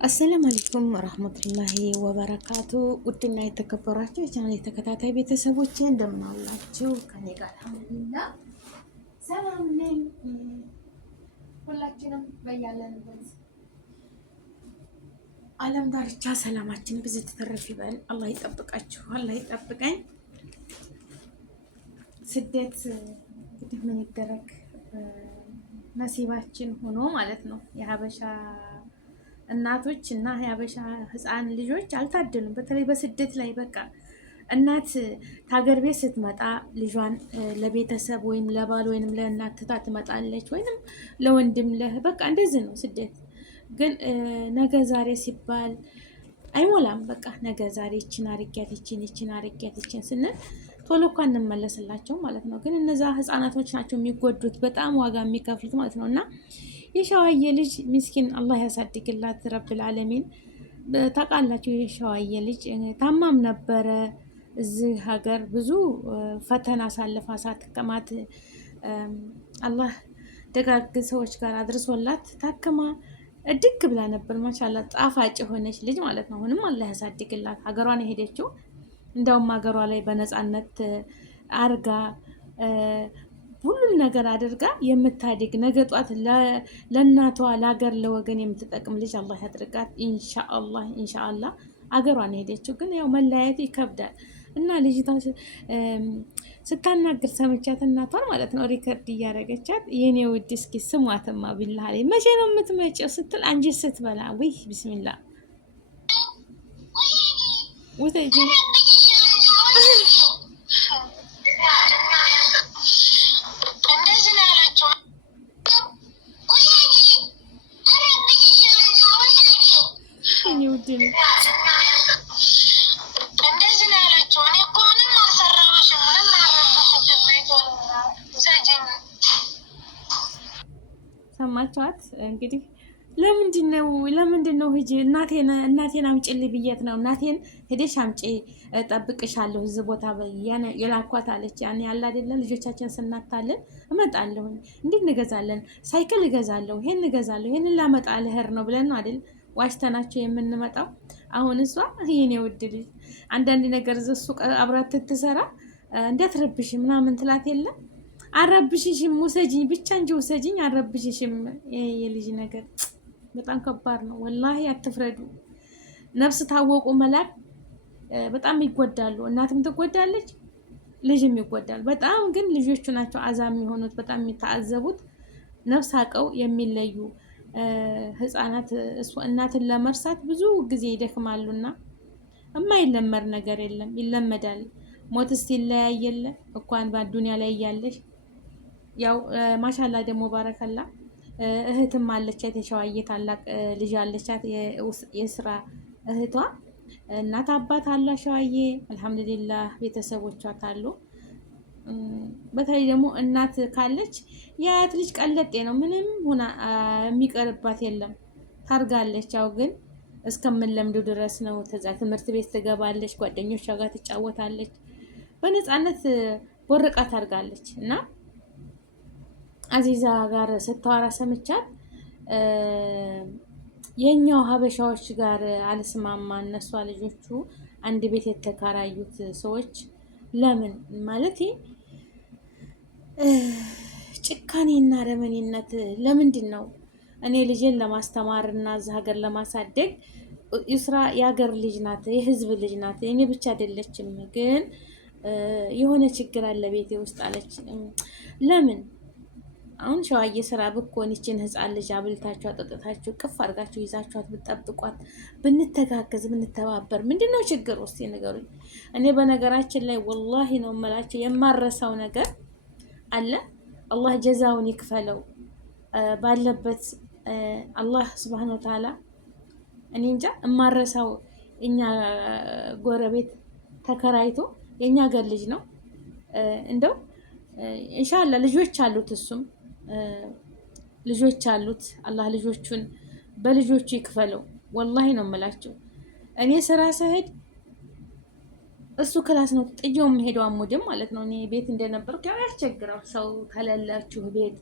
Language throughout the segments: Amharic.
አሰላሙ አለይኩም ወራህመቱላሂ ወበረካቱ። ውድና የተከበራችሁ የቻናል ተከታታይ ቤተሰቦቼ እንደምን አላችሁ? ከኔ ጋር አልሐምዱሊላህ ሰላም ነኝ። ሁላችንም በያለንበት ዓለም ዳርቻ ሰላማችን ብዙ ተተረፍ ይበል። አላህ ይጠብቃችሁ፣ አላህ ይጠብቀኝ። ስደት እንግዲህ ምን ይደረግ ነሲባችን ሆኖ ማለት ነው። የሀበሻ እናቶች እና የሀበሻ ህፃን ልጆች አልታደሉም። በተለይ በስደት ላይ በቃ እናት ከሀገር ቤት ስትመጣ ልጇን ለቤተሰብ ወይም ለባል ወይም ለእናት ትታ ትመጣለች፣ ወይም ለወንድም በቃ እንደዚህ ነው ስደት። ግን ነገ ዛሬ ሲባል አይሞላም። በቃ ነገ ዛሬ ይችን አርጊያት ይችን አርጊያት ይችን ስንል ቶሎ እኮ እንመለስላቸው ማለት ነው። ግን እነዛ ህፃናቶች ናቸው የሚጎዱት፣ በጣም ዋጋ የሚከፍሉት ማለት ነው። እና የሸዋዬ ልጅ ምስኪን አላህ ያሳድግላት ረብል ዓለሚን። ታውቃላችሁ የሸዋዬ ልጅ ታማም ነበረ። እዚህ ሀገር ብዙ ፈተና አሳልፋ ሳትከማት አላህ ደጋግ ሰዎች ጋር አድርሶላት ታክማ እድግ ብላ ነበር። ማሻላ ጣፋጭ የሆነች ልጅ ማለት ነው። አሁንም አላህ ያሳድግላት። ሀገሯን የሄደችው እንዳውም ሀገሯ ላይ በነፃነት አርጋ ሁሉም ነገር አድርጋ የምታድግ ነገ ጧት ለእናቷ ለሀገር ለወገን የምትጠቅም ልጅ አላህ ያድርጋት። ኢንሻአላህ ኢንሻአላህ። አገሯን ሄደችው፣ ግን ያው መለያየቱ ይከብዳል። እና ልጅቷ ስታናግር ሰምቻት እናቷን ማለት ነው ሪከርድ እያደረገቻት የኔ ውድ እስኪ ስሟትማ ቢላህ ላይ መቼ ነው የምትመጪው ስትል አንቺ ስትበላ ውይ ቢስሚላ ውተጂ የኔ ውድ ነው ሰማችኋት እንግዲህ። ለምንድን ነው ሂጂ እናቴን አምጪልኝ ብዬት ነው። እናቴን ሄደሽ አምጪ እጠብቅሻለሁ እዚህ ቦታ የላኳት አለች። ያኔ ያለ አይደለም ልጆቻችን ስናታለን እመጣለሁ፣ እንዴት እንገዛለን፣ ሳይክል እገዛለሁ፣ ይሄን እገዛለሁ፣ ይሄንን ላመጣ ልሄድ ነው ብለን ነው አይደል ዋሽተናቸው የምንመጣው። አሁን እሷ የኔ ውድ ልጅ አንዳንድ ነገር ሱቅ አብራት ትሰራ እንዳትረብሽ ምናምን ትላት የለም። አረብሽሽም ውሰጂኝ ብቻ እንጂ ውሰጂኝ አረብሽሽም። የልጅ ነገር በጣም ከባድ ነው ወላሂ። አትፍረዱ። ነፍስ ታወቁ መላክ በጣም ይጎዳሉ። እናትም ትጎዳለች፣ ልጅም ይጎዳል በጣም። ግን ልጆቹ ናቸው አዛም የሚሆኑት፣ በጣም የሚታዘቡት። ነፍስ አቀው የሚለዩ ህፃናት እናትን ለመርሳት ብዙ ጊዜ ይደክማሉና የማይለመድ ነገር የለም፣ ይለመዳል። ሞትስ ይለያየለ እንኳን በዱንያ ላይ እያለሽ ያው ማሻላ ደግሞ ባረከላ እህትም አለቻት። የሸዋዬ ታላቅ ልጅ አለቻት፣ የስራ እህቷ። እናት አባት አላ ሸዋዬ አልሐምዱሊላህ ቤተሰቦቿ አሉ። በተለይ ደግሞ እናት ካለች የአያት ልጅ ቀለጤ ነው፣ ምንም ሆና የሚቀርባት የለም፣ ታርጋለች። ያው ግን እስከምንለምዱ ድረስ ነው። ተዛ ትምህርት ቤት ትገባለች፣ ጓደኞቿ ጋር ትጫወታለች፣ በነፃነት ቦርቃ ታርጋለች። እና አዚዛ ጋር ስታወራ ሰምቻት የኛው ሀበሻዎች ጋር አልስማማ። እነሷ ልጆቹ አንድ ቤት የተከራዩት ሰዎች ለምን ማለት ጭካኔና ረመኔነት ለምንድን ነው? እኔ ልጄን ለማስተማር እና እዛ ሀገር ለማሳደግ ይስራ የሀገር ልጅ ናት፣ የህዝብ ልጅ ናት፣ እኔ ብቻ አይደለችም። ግን የሆነ ችግር አለ ቤቴ ውስጥ አለች። ለምን አሁን ሸዋዬ ስራ ብኮን ይችን ህፃን ልጅ አብልታችሁ አጠጥታችሁ ቅፍ አድርጋችሁ ይዛችኋት ብትጠብቋት፣ ብንተጋገዝ ብንተባበር ምንድን ነው ችግር ውስጥ ንገሩኝ። እኔ በነገራችን ላይ ወላሂ ነው የምላቸው የማረሳው ነገር አለ። አላህ ጀዛውን ይክፈለው ባለበት አላህ ስብሐነ ወተዓላ። እኔ እንጃ የማረሳው እኛ ጎረቤት ተከራይቶ የኛ ሀገር ልጅ ነው። እንደው ኢንሻአላህ ልጆች አሉት፣ እሱም ልጆች አሉት። አላህ ልጆቹን በልጆቹ ይክፈለው። ወላሂ ነው የምላቸው። እኔ ስራ ስሄድ እሱ ክላስ ነው ጥዬው የምሄደው አሙድም ማለት ነው። እኔ ቤት እንደነበርኩ ያው ያስቸግራል ሰው ከሌላችሁ ቤት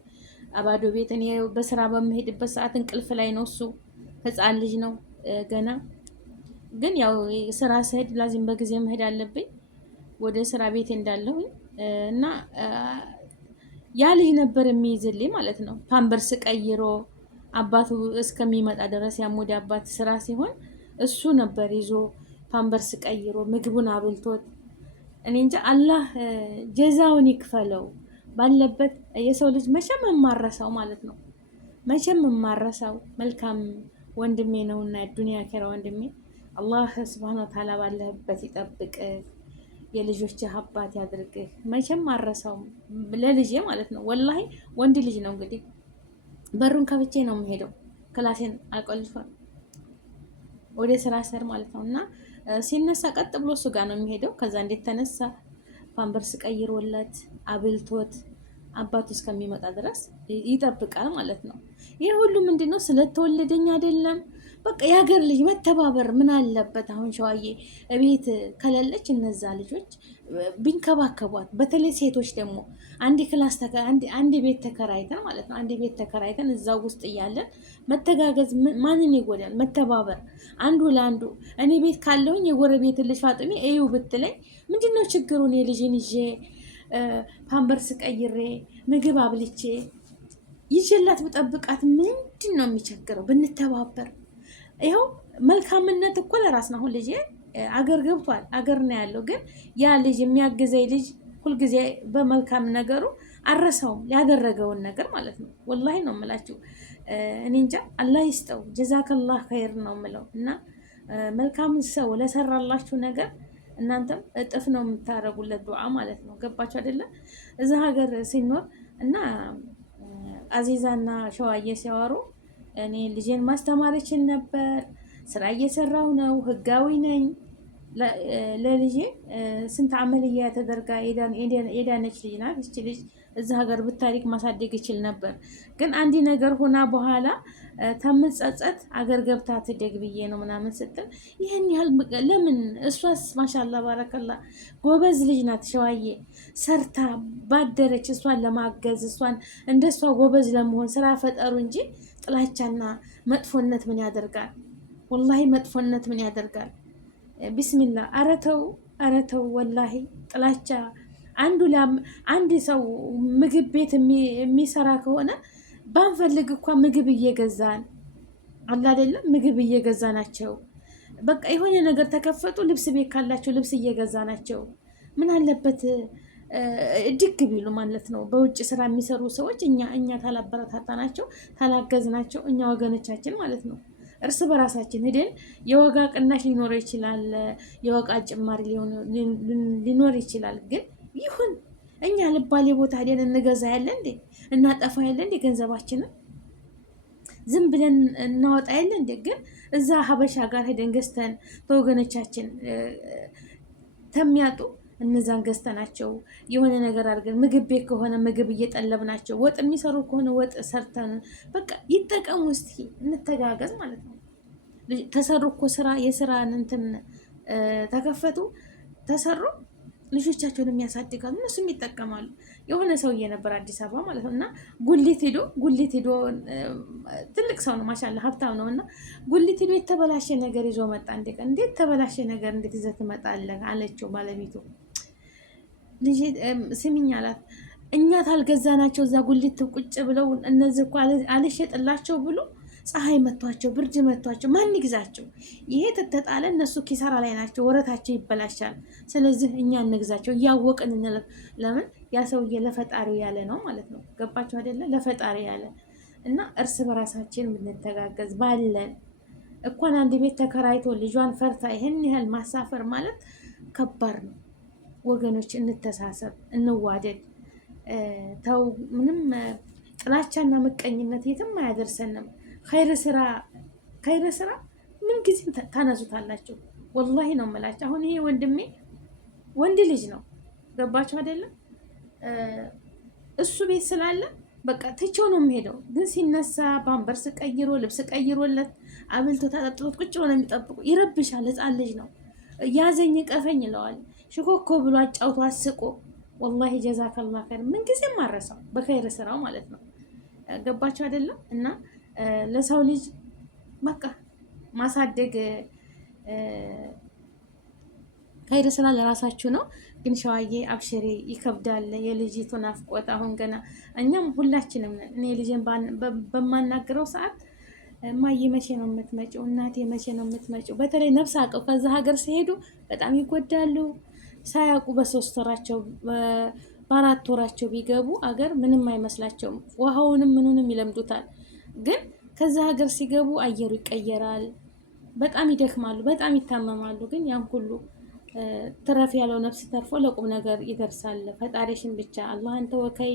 አባዶ ቤት። እኔ በስራ በምሄድበት ሰዓት እንቅልፍ ላይ ነው፣ እሱ ህፃን ልጅ ነው። ገና ግን ያው ስራ ስሄድ ላዚም በጊዜ መሄድ አለብኝ ወደ ስራ ቤቴ እንዳለሁኝ እና ያ ልጅ ነበር የሚይዝልኝ ማለት ነው። ፓምበርስ ቀይሮ አባቱ እስከሚመጣ ድረስ ያሙድ አባት ስራ ሲሆን እሱ ነበር ይዞ ፓምበርስ ቀይሮ ምግቡን አብልቶት እኔ እንጃ አላህ ጀዛውን ይክፈለው ባለበት። የሰው ልጅ መቼም የማረሳው ማለት ነው መቼም የማረሳው መልካም ወንድሜ ነውና የዱንያ አኺራ ወንድሜ አላህ ሱብሃነሁ ወተዓላ ባለበት ይጠብቅህ፣ የልጆችህ አባት ያድርግህ። መቼም አረሳውም ለልጄ ማለት ነው። ወላሂ ወንድ ልጅ ነው እንግዲህ በሩን ከፍቼ ነው የምሄደው። ክላሴን አቆልፏል ወደ ስራ ሰር ማለት ነው። እና ሲነሳ ቀጥ ብሎ እሱ ጋር ነው የሚሄደው። ከዛ እንዴት ተነሳ ፓምበርስ ቀይሮለት አብልቶት አባቱ እስከሚመጣ ድረስ ይጠብቃል ማለት ነው። ይህ ሁሉ ምንድነው? ስለተወለደኝ አይደለም። በቃ የሀገር ልጅ መተባበር ምን አለበት? አሁን ሸዋዬ ቤት ከሌለች እነዛ ልጆች ቢንከባከቧት፣ በተለይ ሴቶች ደግሞ አንድ ክላስ አንድ ቤት ተከራይተን ማለት ነው አንድ ቤት ተከራይተን እዛው ውስጥ እያለን መተጋገዝ ማንን ይጎዳል? መተባበር አንዱ ለአንዱ። እኔ ቤት ካለሁኝ የጎረቤት ልጅ ፋጥሜ እዩ ብትለኝ ምንድነው ችግሩን? የልጅን ይዤ ፓምበርስ ቀይሬ ምግብ አብልቼ ይዤላት ብጠብቃት ምንድን ነው የሚቸግረው? ብንተባበር። ይኸው መልካምነት እኮ ለራስ ነው። አሁን ልጄ አገር ገብቷል፣ አገር ነው ያለው። ግን ያ ልጅ የሚያግዘኝ ልጅ ሁልጊዜ በመልካም ነገሩ አረሳውም፣ ያደረገውን ነገር ማለት ነው። ወላሂ ነው የምላችሁ። እኔ እንጃ አላህ ይስጠው፣ ጀዛከላህ ኸይር ነው የምለው። እና መልካም ሰው ለሰራላችሁ ነገር እናንተም እጥፍ ነው የምታደርጉለት ዱዓ ማለት ነው። ገባችሁ አይደለም? እዛ ሀገር ሲኖር እና አዚዛና ሸዋዬ ሲያወሩ እኔ ልጄን ማስተማር እችል ነበር፣ ስራ እየሰራው ነው፣ ህጋዊ ነኝ። ለልጄ ስንት አመልያ ተደርጋ የዳነች ልጅ ናት። እቺ ልጅ እዛ ሀገር ብታሪክ ማሳደግ ይችል ነበር። ግን አንድ ነገር ሆና በኋላ ተምጸጸት አገር ገብታ ትደግ ብዬ ነው ምናምን ስትል ይህን ያህል ለምን? እሷስ ማሻላ ባረከላ ጎበዝ ልጅ ናት። ሸዋዬ ሰርታ ባደረች እሷን ለማገዝ እሷን እንደሷ ጎበዝ ለመሆን ስራ ፈጠሩ እንጂ ጥላቻና መጥፎነት ምን ያደርጋል? ወላሂ መጥፎነት ምን ያደርጋል? ቢስሚላ አረተው ወላሂ ጥላቻ። አንድ ሰው ምግብ ቤት የሚሰራ ከሆነ ባንፈልግ እኳ ምግብ እየገዛን አላ አይደለም ምግብ እየገዛ ናቸው። በቃ የሆነ ነገር ተከፈቱ፣ ልብስ ቤት ካላቸው ልብስ እየገዛ ናቸው። ምን አለበት እድግ ቢሉ ማለት ነው። በውጭ ስራ የሚሰሩ ሰዎች እኛ ታላበረታታ ናቸው ታላገዝ ናቸው እኛ ወገኖቻችን ማለት ነው። እርስ በራሳችን ሄደን የዋጋ ቅናሽ ሊኖር ይችላል፣ የዋጋ ጭማሪ ሊኖር ይችላል። ግን ይሁን እኛ ልባሌ ቦታ ሄደን እንገዛ ያለ እንዴ? እናጠፋ ያለ እንዴ? ገንዘባችንን ዝም ብለን እናወጣ ያለ እንዴ? ግን እዛ ሀበሻ ጋር ሄደን ገዝተን በወገኖቻችን ተሚያጡ እነዛን ገዝተናቸው የሆነ ነገር አድርገን ምግብ ቤት ከሆነ ምግብ እየጠለብናቸው ወጥ የሚሰሩ ከሆነ ወጥ ሰርተን በቃ ይጠቀሙ። እስኪ እንተጋገዝ ማለት ነው። ተሰሩ እኮ የስራን እንትን ተከፈቱ ተሰሩ ልጆቻቸውን የሚያሳድጋሉ፣ እነሱም ይጠቀማሉ። የሆነ ሰውዬ ነበር አዲስ አበባ ማለት ነው እና ጉሊት ሄዶ ትልቅ ሰው ነው ማሻላ ሀብታም ነው እና ጉሊት ሄዶ የተበላሸ ነገር ይዞ መጣ። እንዴት ተበላሸ ነገር እንዴት ይዘህ ትመጣለህ አለችው ባለቤቱ። ልጅ ስሚኝ አላት፣ እኛ ታልገዛናቸው እዛ ጉሊት ቁጭ ብለው እነዚህ እኮ አልሸጥላቸው ብሎ ፀሐይ መቷቸው ብርድ መቷቸው ማን ይግዛቸው? ይሄ ተተጣለ እነሱ ኪሳራ ላይ ናቸው፣ ወረታቸው ይበላሻል። ስለዚህ እኛ እንግዛቸው እያወቅን እንለፍ። ለምን? ያ ሰውዬ ለፈጣሪው ያለ ነው ማለት ነው። ገባቸው አይደለ? ለፈጣሪ ያለ እና እርስ በራሳችን ብንተጋገዝ ባለን እንኳን አንድ ቤት ተከራይቶ ልጇን ፈርታ ይሄን ያህል ማሳፈር ማለት ከባድ ነው። ወገኖች እንተሳሰብ፣ እንዋደድ። ተው ምንም ጥላቻና ምቀኝነት የትም አያደርሰንም። ኸይር ስራ ምን ጊዜም ታነሱታላችሁ። ወላሂ ነው የምላችሁ። አሁን ይሄ ወንድሜ ወንድ ልጅ ነው። ገባችሁ አይደለም? እሱ ቤት ስላለ በቃ ትቼው ነው የሚሄደው። ግን ሲነሳ ፓምፐርስ ቀይሮ ልብስ ቀይሮለት አብልቶ ታጠጥሎት ቁጭ ብሎ ነው የሚጠብቁ። ይረብሻል። ህፃን ልጅ ነው። ያዘኝ ቀፈኝ ይለዋል። ሽኮኮ ብሎ አጫውቶ አስቆ ወላሂ ጀዛከላህ ኸይር ምን ጊዜም ማረሳው በኸይር ስራው ማለት ነው። ገባችሁ አይደለም? እና ለሰው ልጅ በቃ ማሳደግ ከሄደ ስራ ለራሳችሁ ነው። ግን ሸዋዬ አብሽሬ ይከብዳል። የልጅቱ ናፍቆት አሁን ገና እኛም ሁላችንም ነን። እኔ ልጅን በማናግረው ሰዓት እማዬ መቼ ነው የምትመጪው? እናቴ መቼ ነው የምትመጪው? በተለይ ነፍስ አውቀው ከዛ ሀገር ሲሄዱ በጣም ይጎዳሉ። ሳያውቁ በ3 ወራቸው በ4 ወራቸው ቢገቡ አገር ምንም አይመስላቸውም። ውሃውንም ምኑንም ይለምዱታል። ግን ከዛ ሀገር ሲገቡ አየሩ ይቀየራል። በጣም ይደክማሉ፣ በጣም ይታመማሉ። ግን ያን ሁሉ ትረፍ ያለው ነፍስ ተርፎ ለቁም ነገር ይደርሳል። ፈጣሪሽን ብቻ አላህን ተወከይ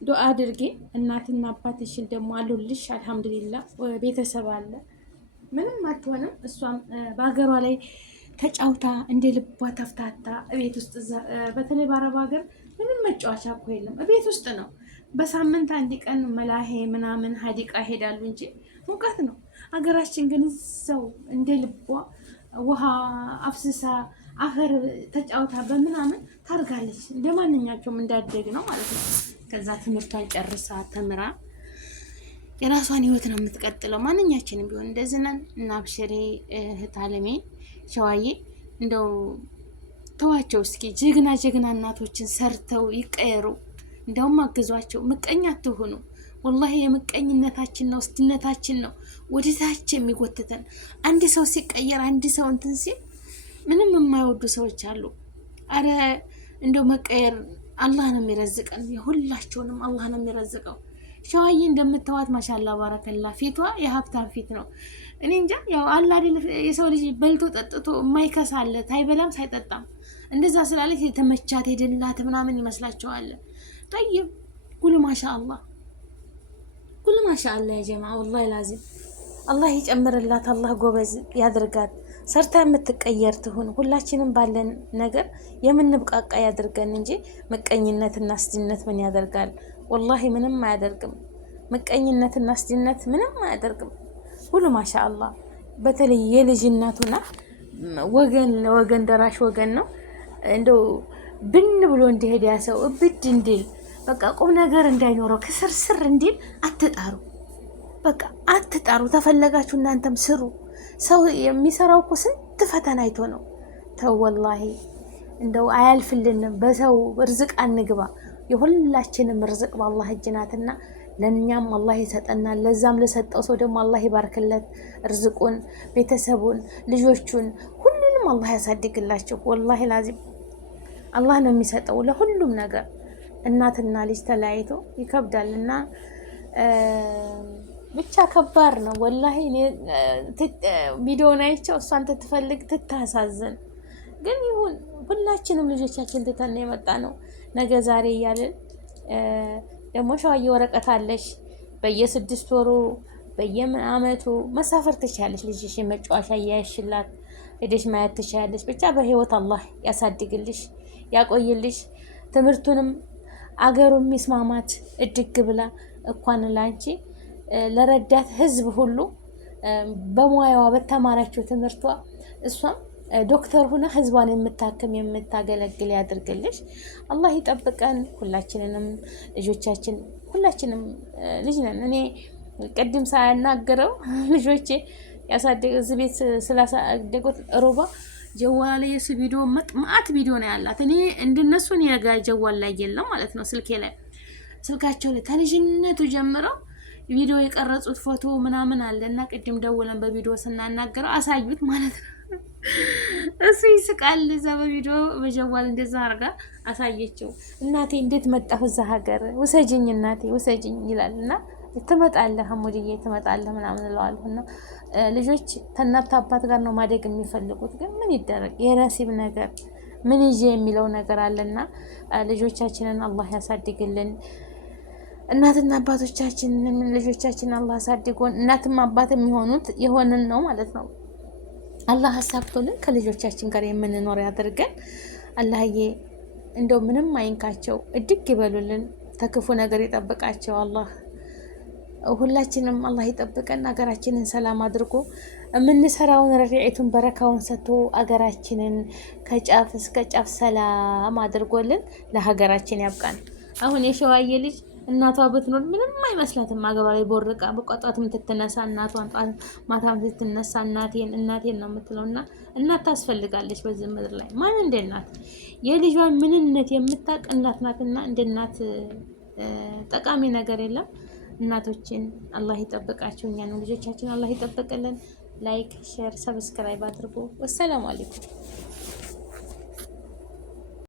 ዱአ አድርጌ። እናትና አባትሽን ደግሞ አሉልሽ። አልሐምዱሊላህ ቤተሰብ አለ፣ ምንም አትሆንም። እሷም በሀገሯ ላይ ተጫውታ እንደ ልቧ ተፍታታ ቤት ውስጥ በተለይ በአረብ ሀገር ምንም መጫወቻ እኮ የለም፣ ቤት ውስጥ ነው። በሳምንት 1 ቀን መላሄ ምናምን ሀዲቃ ሄዳሉ እንጂ ሙቀት ነው። ሀገራችን ግን እዛው እንደ ልቧ ውሃ አፍስሳ አፈር ተጫውታ በምናምን ታርጋለች። እንደ ማንኛቸውም እንዳደግ ነው ማለት ነው። ከዛ ትምህርቷን ጨርሳ ተምራ የራሷን ህይወት ነው የምትቀጥለው። ማንኛችንም ቢሆን እንደዚህ ነን። እና አብሽሬ እህት አለሜ ሸዋዬ እንደው ተዋቸው እስኪ። ጀግና ጀግና እናቶችን ሰርተው ይቀየሩ። እንደውም አግዟቸው። ምቀኛ አትሆኑ። ወላሂ የምቀኝነታችን ነው ስድነታችን ነው ወደታች የሚጎትተን። አንድ ሰው ሲቀየር አንድ ሰው እንትን ሲል ምንም የማይወዱ ሰዎች አሉ። አረ እንደው መቀየር አላህ ነው የሚረዝቀን። የሁላቸውንም አላህ ነው የሚረዝቀው። ሸዋዬ እንደምታዋት ማሻአላ ባረከላ ፊቷ የሀብታም ፊት ነው። እኔ እንጃ ያው አላ አይደል የሰው ልጅ በልቶ ጠጥቶ የማይከሳለ ሳይበላም ሳይጠጣም እንደዛ ስላለች የተመቻት የደላት ምናምን ይመስላቸዋል። ጠይብ ጉሉ ማሻአላ ጉሉ ማሻአላ ያ ጀማ ወላሂ ላዚም አላህ ይጨምርላት። አላህ ጎበዝ ያድርጋት። ሰርታ የምትቀየር ትሁን። ሁላችንም ባለን ነገር የምንብቃቃ ያድርገን እንጂ ምቀኝነትና ስድነት ምን ያደርጋል? ወላሂ ምንም አያደርግም። ምቀኝነትና ስድነት ምንም አያደርግም። ሁሉ ማሻአላ። በተለይ የልጅነቱና ወገን ለወገን ደራሽ ወገን ነው። እንደው ብን ብሎ እንዲሄድ ያ ሰው እብድ እንዲል በቃ ቁም ነገር እንዳይኖረው ክስርስር እንዲል አትጣሩ። በቃ አትጣሩ። ተፈለጋችሁ እናንተም ስሩ። ሰው የሚሰራው እኮ ስንት ፈተና አይቶ ነው። ተው ወላሂ እንደው አያልፍልንም። በሰው ርዝቅ አንግባ። የሁላችንም ርዝቅ በአላህ እጅ ናትና ለእኛም አላህ ይሰጠናል። ለዛም ለሰጠው ሰው ደግሞ አላህ ይባርክለት። ርዝቁን፣ ቤተሰቡን፣ ልጆቹን ሁሉንም አላህ ያሳድግላቸው። ወላሂ ላዚም አላህ ነው የሚሰጠው ለሁሉም ነገር። እናትና ልጅ ተለያይቶ ይከብዳልና ብቻ ከባድ ነው ወላሂ። ቪዲዮውን አይቼው እሷን ትፈልግ ትታሳዝን። ግን ይሁን ሁላችንም ልጆቻችን ትተን የመጣ ነው ነገ ዛሬ እያልን ደግሞ ሸዋዬ ወረቀት አለሽ። በየ6 ወሩ በየአመቱ መሳፈር ትችያለሽ። ልጅሽ መጫወቻ እያያሽላት ሄደሽ ማየት ትችያለሽ። ብቻ በህይወት አላህ ያሳድግልሽ ያቆይልሽ። ትምህርቱንም አገሩ የሚስማማት እድግ ብላ እንኳን ላንቺ ለረዳት ህዝብ ሁሉ በሙያዋ በተማራችው ትምህርቷ እሷም ዶክተር ሁና ህዝቧን የምታክም የምታገለግል ያድርግልሽ። አላህ ይጠብቀን። ሁላችንንም ልጆቻችን ሁላችንም ልጅ ነን። እኔ ቅድም ሳያናግረው ልጆቼ ያሳደገ እዚህ ቤት ስላሳደጉት ሩባ ጀዋል የሱ ቪዲዮ ማት ቪዲዮ ነው ያላት። እኔ እንደነሱ እኔ ጋር ጀዋል ላይ የለም ማለት ነው። ስልኬ ላይ ስልካቸው ላይ ተልጅነቱ ጀምረው ቪዲዮ የቀረጹት ፎቶ ምናምን አለና ቅድም ደውለን በቪዲዮ ስናናገረው አሳዩት ማለት ነው። እሱ ይስቃል። እዛ በቪዲዮ በጀዋል እንደዛ አርጋ አሳየችው። እናቴ እንዴት መጣሁ እዛ ሀገር ውሰጂኝ እናቴ ውሰጂኝ ይላልና ትመጣለህ ሐሙድዬ ትመጣለህ ምናምን እለዋለሁና ልጆች ከእናት አባት ጋር ነው ማደግ የሚፈልጉት። ግን ምን ይደረግ የነሲብ ነገር ምን ይዤ የሚለው ነገር አለና ልጆቻችንን አላህ ያሳድግልን። እናትና አባቶቻችንን ልጆቻችንን አላህ ያሳድጎን። እናትም አባት የሚሆኑት የሆነን ነው ማለት ነው። አላህ አሳብቶልን ከልጆቻችን ጋር የምንኖር ያድርገን። አላህዬ እንደው ምንም አይንካቸው፣ እድግ ይበሉልን፣ ተክፉ ነገር ይጠብቃቸው። አላህ ሁላችንም አላህ ይጠብቀን። አገራችንን ሰላም አድርጎ የምንሰራውን ረድኤቱን በረካውን ሰጥቶ አገራችንን ከጫፍ እስከ ጫፍ ሰላም አድርጎልን ለሀገራችን ያብቃን። አሁን የሸዋዬ ልጅ እናቷ ብትኖር ምንም አይመስላትም። አገባ ላይ ቦርቃ በቋጧትም ትትነሳ እናቷን ጧት ማታም ትትነሳ እናቴን ነው የምትለው። እና እናት ታስፈልጋለች በዚህ ምድር ላይ ማን እንደ እናት የልጇን ምንነት የምታውቅ እናት ናትና እንደ እናት ጠቃሚ ነገር የለም። እናቶችን አላህ ይጠብቃቸው፣ እኛንም ልጆቻችን አላህ ይጠብቅልን። ላይክ፣ ሼር፣ ሰብስክራይብ አድርጎ ወሰላሙ አለይኩም።